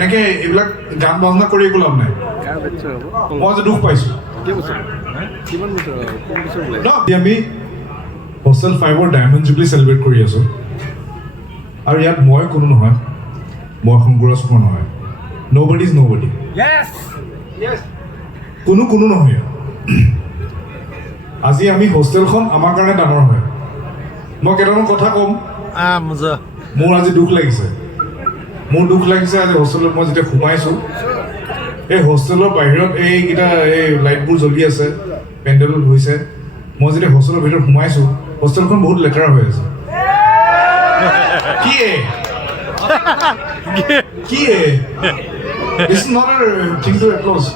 এনেকে এইবিলাক গান বাজনা কৰি একো লাভ নাই মই যে দুখ পাইছোঁ আমি হোষ্টেল 5ৰ ডায়মণ্ড জুবলি চেলিব্ৰেট কৰি আছোঁ আৰু ইয়াত মই কোনো নহয় মই শংকুৰাজ কোনো নহয় নবডি ইজ নবডি কোনো কোনো নহয় আজি আমি হোষ্টেলখন আমাৰ কাৰণে ডাঙৰ হয় মই কেইটামান কথা ক'ম মোৰ আজি দুখ লাগিছে আজি হোষ্টেলত মই যেতিয়া সোমাইছোঁ এই হোষ্টেলৰ বাহিৰত এইকেইটা এই লাইটবোৰ জ্বলি আছে পেণ্ডেল হৈছে মই যেতিয়া হোষ্টেলৰ ভিতৰত সোমাইছোঁ হোষ্টেলখন বহুত লেতেৰা হৈ আছে কি It's not a thing to applause.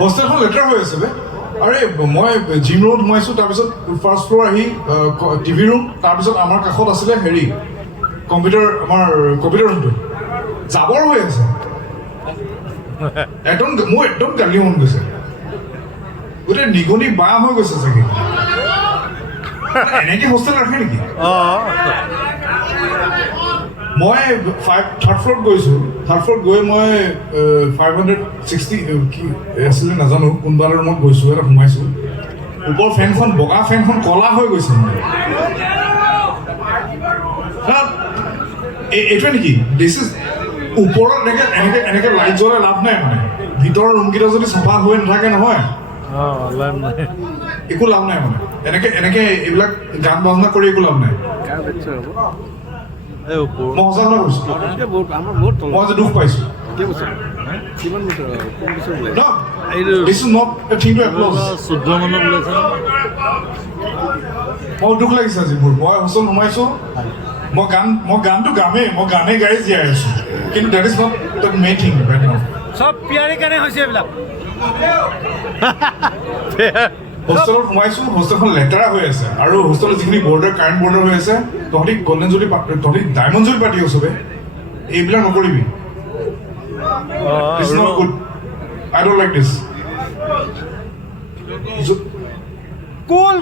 হোষ্টেলখন লেতেৰা হৈ আছে আৰে মই জিম ৰুমত সোমাইছোঁ তাৰপিছত ফাৰ্ষ্ট ফ্ল'ৰ আহি টিভি ৰুম তাৰপিছত আমাৰ কাষত আছিলে হেৰি কম্পিউটাৰ ৰুমটো জাবৰ হৈ আছে মোৰ একদম গালি মন গৈছে গোটেই নিগনি বাঁহ হৈ গৈছে চাগে এনেকে হোষ্টেল ৰাখে নেকি মই থাৰ্ড ফ্ল'ৰত গৈছোঁ থাৰ্ড ফ্ল'ৰত গৈ মই 560 কি আছিলে নাজানো কোনোবা এটা ৰুমত গৈছোঁ এটা সোমাইছোঁ ওপৰ ফেনখন বগা ফেনখন ক'লা হৈ গৈছে মানে এইটোৱে নেকি দিছ ইজ ওপৰত এনেকে লাইট জ্বলাই লাভ নাই মানে ভিতৰৰ ৰুমকেইটা যদি চাফা হৈ নাথাকে নহয় একো লাভ নাই মানে এনেকে এইবিলাক গান বাজনা কৰি একো লাভ নাই মই সঁচা কথা কৈছোঁ মই যে দুখ পাইছোঁ মই দুখ লাগিছে আজি মোৰ মই হোষ্টেল সোমাইছোঁ মই গানটো গামেই মই গানেই গাই জীয়াই আছোঁ কিন্তু that is not the main thing right now সব পিয়াৰী কাৰণে হৈছে এইবিলাক হোষ্টেলত সোমাইছোঁ হোষ্টেলখন লেতেৰা হৈ আছে আৰু হোষ্টেলত যিখিনি কাৰেণ্ট বৰ্ডাৰ হৈ আছে তহঁতি গল্ডেন জুবলি তহঁতি ডায়মণ্ড জুবলি পাতি চবে এইবিলাক নকৰিবি It's not good. I don't like this. Cool.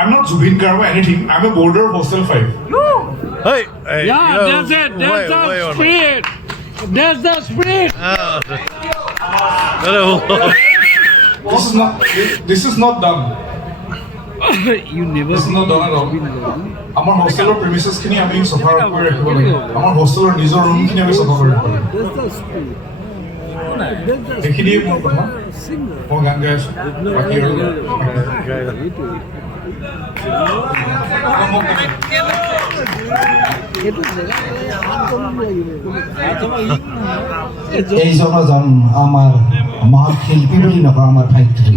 I'm not Zubin Garba anything. I'm a boarder of Hostel 5. Hey, that's it. That's the spirit. That's the spirit. This is not done. You never. This is not done at all. আমাৰ হোষ্টেলৰ প্ৰিমিচেছখিনি আমি চফা কৰি ৰাখিব লাগে আমাৰ হোষ্টেলৰ নিজৰ ৰুমখিনি আমি চফা কৰি ৰাখিব লাগে সেইখিনিয়ে মোৰ কথা মই গান গাই আছোঁ বাকী আৰু এইজনজন আমাৰ মহান শিল্পী বুলি নকওঁ আমাৰ ভাইটি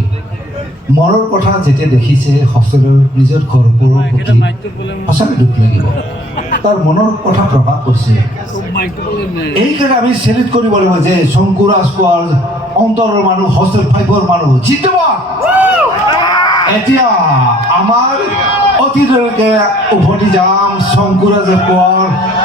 মৰৰ কথা যেতিয়া দেখিছে হোষ্টেলৰ নিজৰ ঘৰবোৰৰ প্ৰতি সঁচাকৈ দুখ লাগিব তাৰ মনৰ কথা প্ৰকাশ কৰিছে এইকাৰণে আমি চেলিউট কৰিব লাগিব যে শংকুৰাজ কোৱাৰ অন্তৰৰ মানুহ হোষ্টেল 5ৰ মানুহ জিন্দাবাদ এতিয়া আমাৰ অতীতলৈকে উভতি যাম শংকুৰাজে কোৱাৰ